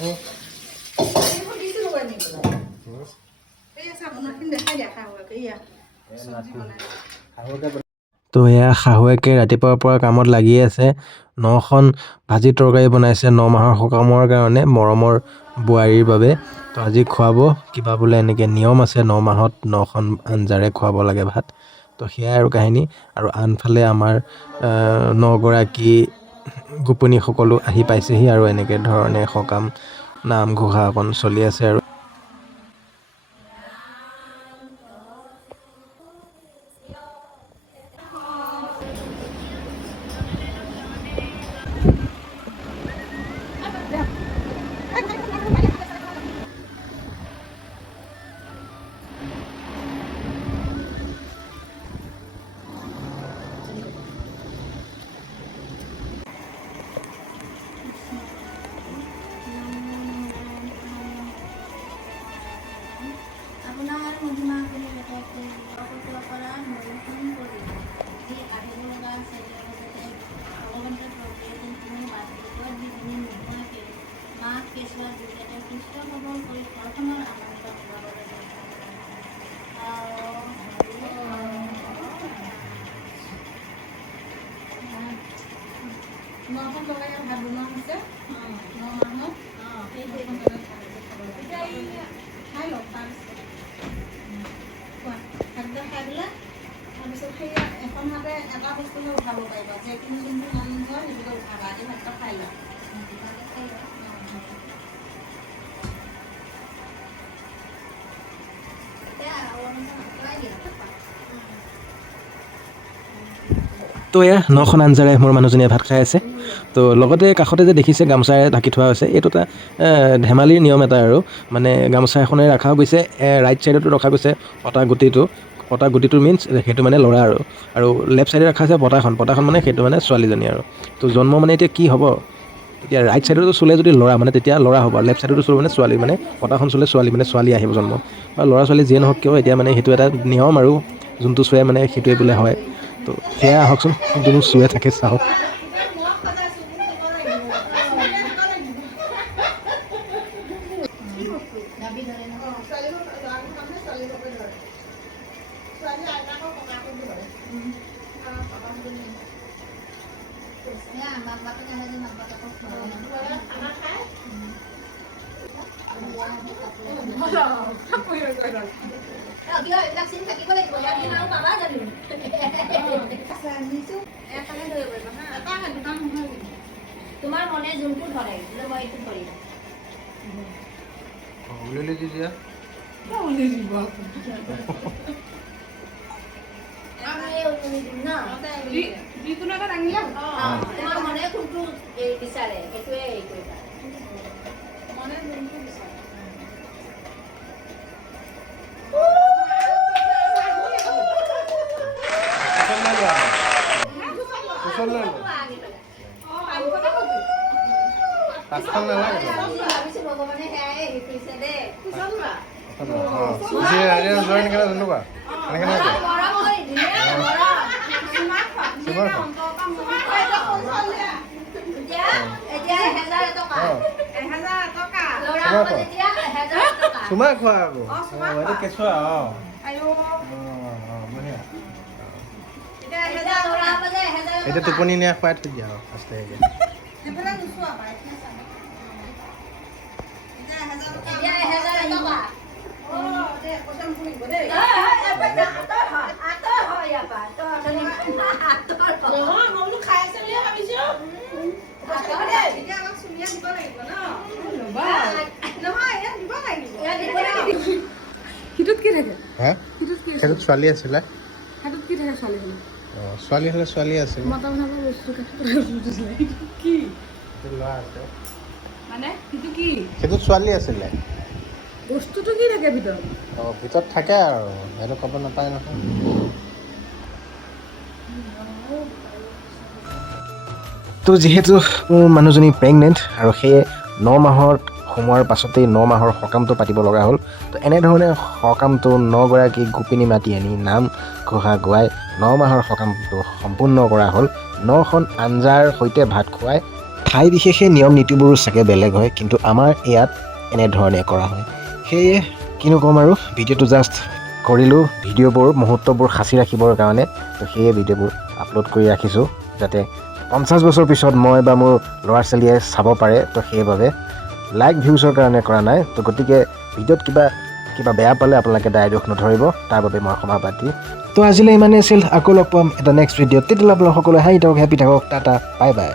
তো এয়া শাহুৱেকে ৰাতিপুৱাৰ পৰা কামত লাগি আছে। 9খন ভাজি তৰকাৰী বনাইছে 9 মাহৰ সকামৰ কাৰণে মৰমৰ বোৱাৰীৰ বাবে। তো আজি খুৱাব কিবা বোলে এনেকৈ নিয়ম আছে 9 মাহত 9খন আঞ্জাৰে খুৱাব লাগে ভাত। তো সেয়াই আৰু কাহিনী। আৰু আনফালে আমাৰ 9গৰাকী গোপিনী সকলো আহি পাইছেহি আৰু এনেকৈ ধৰণে সকাম নামঘোষা অকণ চলি আছে আৰু। নখন তৰকাৰী ভাত বনোৱা হৈছে 9 মাহত খাই লওক খাদ্য খাই পেলাই তাৰপিছত সেই এখন হাতে এটা বস্তুহে উঠাব পাৰিবা যিকোনো যোনটো মন যায় সেইটোকে উঠাবা আজি ভাতটো খাই লওক তো এয়া 9খন আঞ্জাৰে মোৰ মানুহজনীয়ে ভাত খাই আছে। তো লগতে কাষতে যে দেখিছে গামোচাৰে ঢাকি থোৱা হৈছে এইটো এটা ধেমালিৰ নিয়ম এটা আৰু মানে গামোচা এখনে ৰখা গৈছে ৰাইট ছাইডতো ৰখা গৈছে পতা গুটিটো মিনছ সেইটো মানে ল'ৰা আৰু লেফ্ট ছাইডে ৰখা আছে পতাখন মানে সেইটো মানে ছোৱালীজনী আৰু। তো জন্ম মানে এতিয়া কি হ'ব এতিয়া ৰাইট ছাইডতো চুলে যদি ল'ৰা মানে তেতিয়া ল'ৰা হ'ব আৰু লেফ্ট ছাইডতো চুলে মানে ছোৱালী মানে পতাখন চুলে ছোৱালী মানে ছোৱালী আহিব জন্ম বা ল'ৰা ছোৱালী যিয়ে নহওক কিয় এতিয়া মানে সেইটো এটা নিয়ম আৰু যোনটো চুৱে মানে সেইটোৱে বোলে হয়। তো সেয়া আহকচোন যোনো চুৱে থাকে চাওক। তোমাৰ মনে যোনটো ধৰে মই এইটো কৰিম যিকোনো এটা দাঙিলে তোমাৰ মনে কোনটো বিচাৰে সেইটোৱে হেৰি কৰিবা মনে যোনটো বিচাৰে ভগৱানে সেয়াই হেৰি কৰিছে দেই চুমা খোৱা আকৌ কেঁচুৱা এতিয়া টোপনি নিয়া খুৱাই থৈ দিয়া আৰু আস্তে সেইটোত ছোৱালী আছিলে ছোৱালী হ'লে ছোৱালী আছিল সেইটোত ছোৱালী আছিলে বস্তুটো কি থাকে ভিতৰত ভিতৰত থাকে আৰু সেইটো ক'ব নাপায় নহয় তো যিহেতু মোৰ মানুহজনী প্ৰেগনেণ্ট আৰু সেয়ে 9 মাহত সোমোৱাৰ পাছতেই 9 মাহৰ সকামটো পাতিব লগা হ'ল। তো এনেধৰণে সকামটো 9গৰাকী গোপিনী মাতি আনি নাম ঘোষা গোৱাই 9 মাহৰ সকামটো সম্পূৰ্ণ কৰা হ'ল। 9খন আঞ্জাৰ সৈতে ভাত খুৱাই ঠাই বিশেষে নিয়ম নীতিবোৰো চাগে বেলেগ হয়, কিন্তু আমাৰ ইয়াত এনেধৰণে কৰা হয়। সেয়ে কিনো ক'ম আৰু, ভিডিঅ'টো জাষ্ট কৰিলোঁ, ভিডিঅ'বোৰ মুহূৰ্তবোৰ সাঁচি ৰাখিবৰ কাৰণে। তো সেয়ে ভিডিঅ'বোৰ আপলোড কৰি ৰাখিছোঁ, যাতে 50 বছৰ পিছত মই বা মোৰ ল'ৰা ছোৱালীয়ে চাব পাৰে। তো সেইবাবে লাইক ভিউজৰ কাৰণে কৰা নাই। তো গতিকে ভিডিঅ'ত কিবা বেয়া পালে আপোনালোকে দায় দোষ নধৰিব, তাৰ বাবে মই ক্ষমা প্ৰাৰ্থী। তো আজিলৈ ইমানেই আছিল। আকৌ লগ পাম এটা নেক্সট ভিডিঅ'ত। তেতিয়াহ'লে আপোনালোক সকলোৱে হাঁহি থাকক, হেপী থাকক, টাটা, বাই বাই।